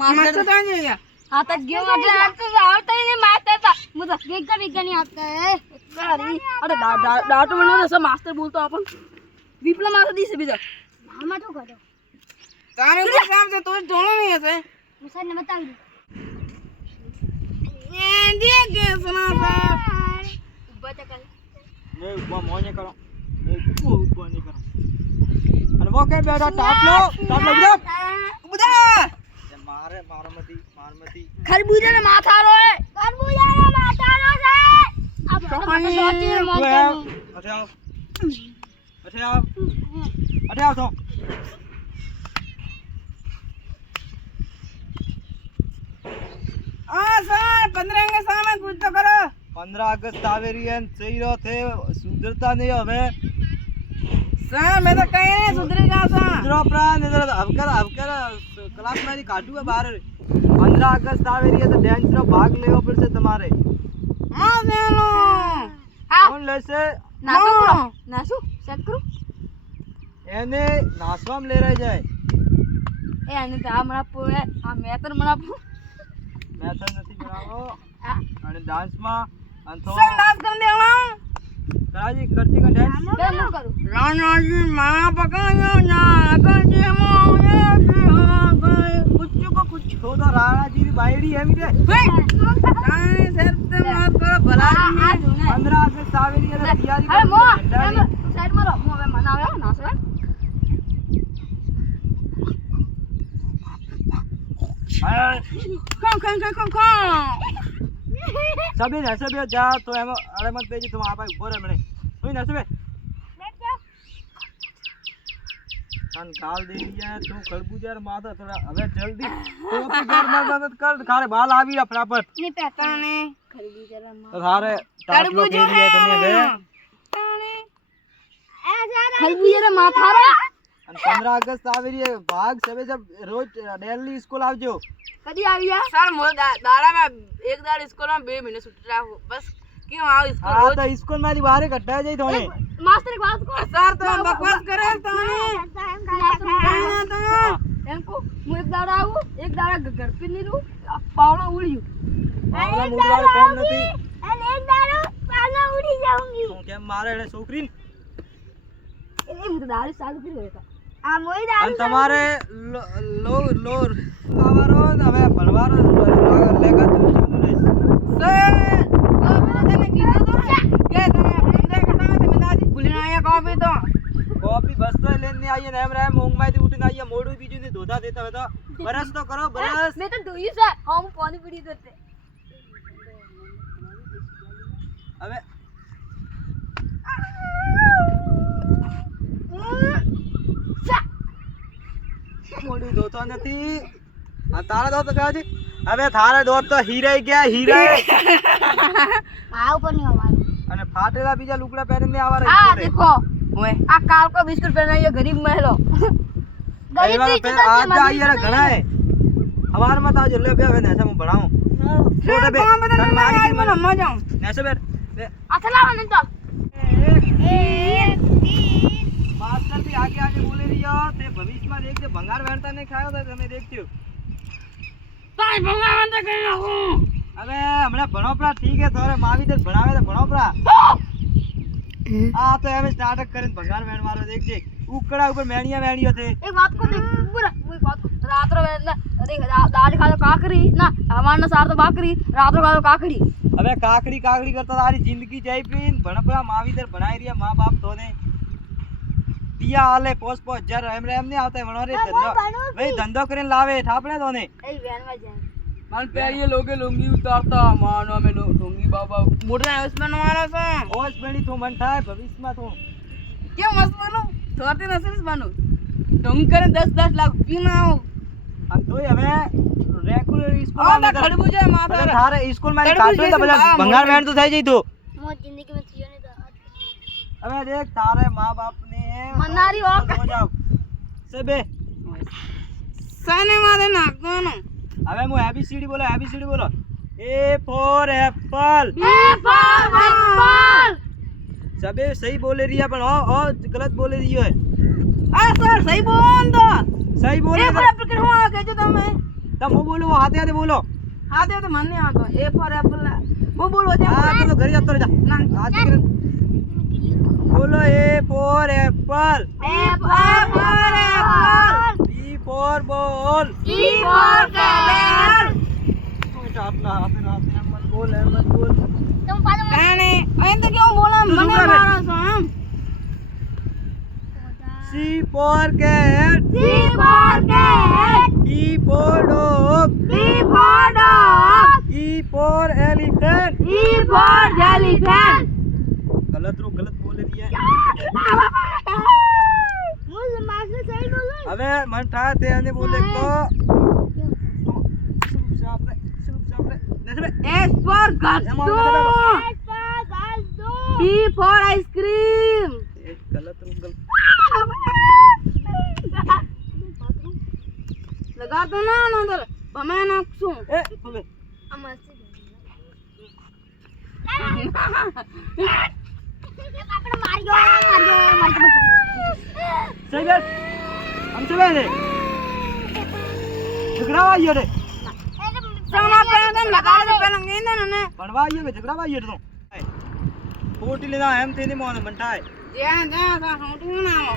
Master तो नहीं है आता गेम आवता ही नहीं मारता था मुझे वेगा नहीं आता है अरे डाटो बनो जैसा मास्टर बोलतो अपन विप्लव मार दी से बीजा मामा तो करो तारे के काम से तो दोनों नहीं है मुझे न बता ये देख के सुना सर बता कर नहीं वो मोने करो नहीं वो नहीं करो અને वो के बेटा टाटलो बुदा बुदा मारमती खरबूजे ने माथा रो है खरबूजे ने माथा रो से अब तो सोची मत अच्छा तो सर 15 के सामने कुछ तो करो 15 अगस्त आवे रही है सही रो थे सुधरता नहीं हवे सर मैं तो कहीं नहीं सुधरेगा सर सुधरो प्राण इधर अब कर क्लास में काटूंगा बाहर 15 अगस्त आवे रही है तो डांस रो भाग लेવો પડશે તમારે हां चलो કોણ લેશે नासू सेट करो એને નાસવામ લઈ રહી જાય ए आने तो हमरा पोए आ મેતર મણા મેથડ નથી બનાવો અને ડાન્સ માં અંતો सर डांस कर देवा કરાજી કરતી કા ડાન્સ मैं न करूं राणा जी मां पकायो ना कजे मोए गए कुछ को कुछ તો રાણા જી ની બાયડી એમ કે काई सर ते मत करो भला आ जो ने 15 अगस्त आवे रही है तैयारी अरे मो कर साइड में रो मो હવે મનાવે નાસવા सभी नसे बे जा तो एम अरे मत बेजी तुम आपा ऊपर है मने तू नसे बे तन गाल दे दिया तू खरबूजा रे माथा थोड़ा હવે जल्दी टोपी कर मदद कर थारे बाल आवी रा फटाफट नहीं पता नहीं खरबूजा रे तो थारे टाटलो के लिए तने वे खरबूजा रे माथा रे 15 अगस्त आवे रही है भाग सबे सब रोज डेली स्कूल आवजो कदी आविया सर मो दाड़ा में एक दाड़ स्कूल में 2 महीने छुट्टी रहा बस क्यों आओ स्कूल हां तो स्कूल में बाहर कट्टा जाई थोने मास्टर की बात को सर तो बकवास करे तने इनको मु एक दाड़ा आऊ एक दाड़ा घर पे नहीं रहूं पावड़ा उड़ियो हमरा मुडवार काम નથી अरे एक दाड़ा पावड़ा उड़ी जाऊंगी તું કેમ મારે એને છોકરી ए मु तो दाड़ी साल फिर होता आ मोई दाड़ी અને તમારે લો આવારો હવે ભણવારો લેગા તો सर तो मैंने तने कीधो तो के तने 15 के साथ में दादी भूलना आया कॉफी तो कॉफी बस तो लेने आई है नेम रे मूंग में उठने आई है मोड़ू बीजू ने धोधा देता है तो बरस तो करो बरस मैं तो धोई से हम पानी पीड़ी करते હવે મોડું ધોતો નથી આ તારા દોત કાજી હવે થારે દોત તો હીરાઈ ગયા હીરાઈ आ ऊपर नहीं हमारे અને ફાટેલા બીજા લુગડા પહેરીને આવા आ રહી देखो ओए आ काल को बिस्कुट पहना ये गरीब महलो गरीब वाला चीज आज आई यार घना है हमार मत आज ले बे ने ऐसा मैं बढ़ाऊं छोटे बे तन मारी की मन मम्मा जाऊं ऐसे बे अथला नहीं तो मास्टर भी आगे आगे बोले रियो ते भविष्य में देख दे भंगार वेणता नहीं खायो तो તમે देखियो ताई भगवान तो कहीं हूं अबे हमने भणोपरा ठीक है तोरे मावी ते भणावे तो भणोपरा आ तो एम स्टार्ट करें भंगार वेण मारो देख जे उकड़ा ऊपर मेणिया मेणियो थे एक बात को देख पूरा वो बात को रात रो ना देख दाल खा तो काकरी ना हमार ना सार तो बाकरी रात रो खा तो काकड़ी अबे काकड़ी काकड़ी करता तारी जिंदगी जाई प्रीन भणपरा मावी ते बनाई रिया मां बाप तोने पिया आले पोस पोस जर एम नहीं आवता वणो रे धंधो भाई धंधो करेन लावे ठापणे तोने ए वैन में जाए मन पैरिए लोगे लुंगी उतारता मानो में लुंगी बाबा मोटा उसमें वाला सा ओस बेणी तो मन थाय भविष्य में तो क्या मस्त बनो थोड़े नसीब बनो ढंग करे 10-10 लाख पीना हो अब तो हमें रेगुलर स्कूल आ में ता खरबूजा माथा अरे थारे स्कूल में काटो तो भला भंगार वेण तो थाई जई तो मो जिंदगी में थियो नहीं तो अबे देख थारे मां बाप ने मनारी हो हो जाओ सबे सने मादे ना कोनो अबे मु एबीसीडी बोलो A for Apple A for Apple सबे सही बोले रिया पर ओ गलत बोले रियो है आ सर सही बोल दो सही बोले ए पर एप्पल के हुआ के जो तमे તમે હું બોલું હાથે હાથે બોલો હા તે તો મને નહીં આવતો એ ફોર એપલ હું બોલવો છે હા તો ઘરે જતો રહેજા ના હાથે કરીને બોલો A for apple A for apple B for ball C for cable આપના હાથે હાથે એમ મત બોલ કાણે અહીં તો કેવું બોલે તું મને શું કરે? મારો છો એમ C for cat C for cat D for dog D for dog E for elephant E for jellyphant गलत बोले दिया હવે મન થાય તે અને બોલે તો એસ ફોર ગસ્ટુ ટી ફોર આઈસ્ક્રીમ લગાતો ના અંદર તમે નાખશું हम चले रे झगड़ा आइयो रे સાના પેલા તને લગાડે તો પેલા ગેંદે ને बनवा आइयो के झगड़ा आइयो तो फोटी लेना हम तेनी मोन मंठाय જ્યાં ત્યાં કા હોટું ના આવો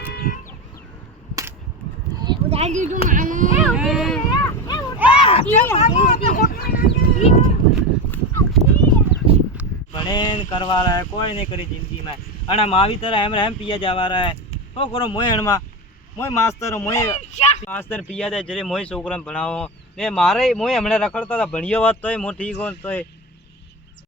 बनेन करवा रहा है कोई नहीं करी जिंदगी में अने मावी तरह हम रहम पिया जावा रहा है तो करो मोय हणमा मोय मास्टर पिया जाए जरे मोय छोकरा भणावो ने मारे मोय हमने रखड़ता था भणियो बात तोय मो ठीक हो तोय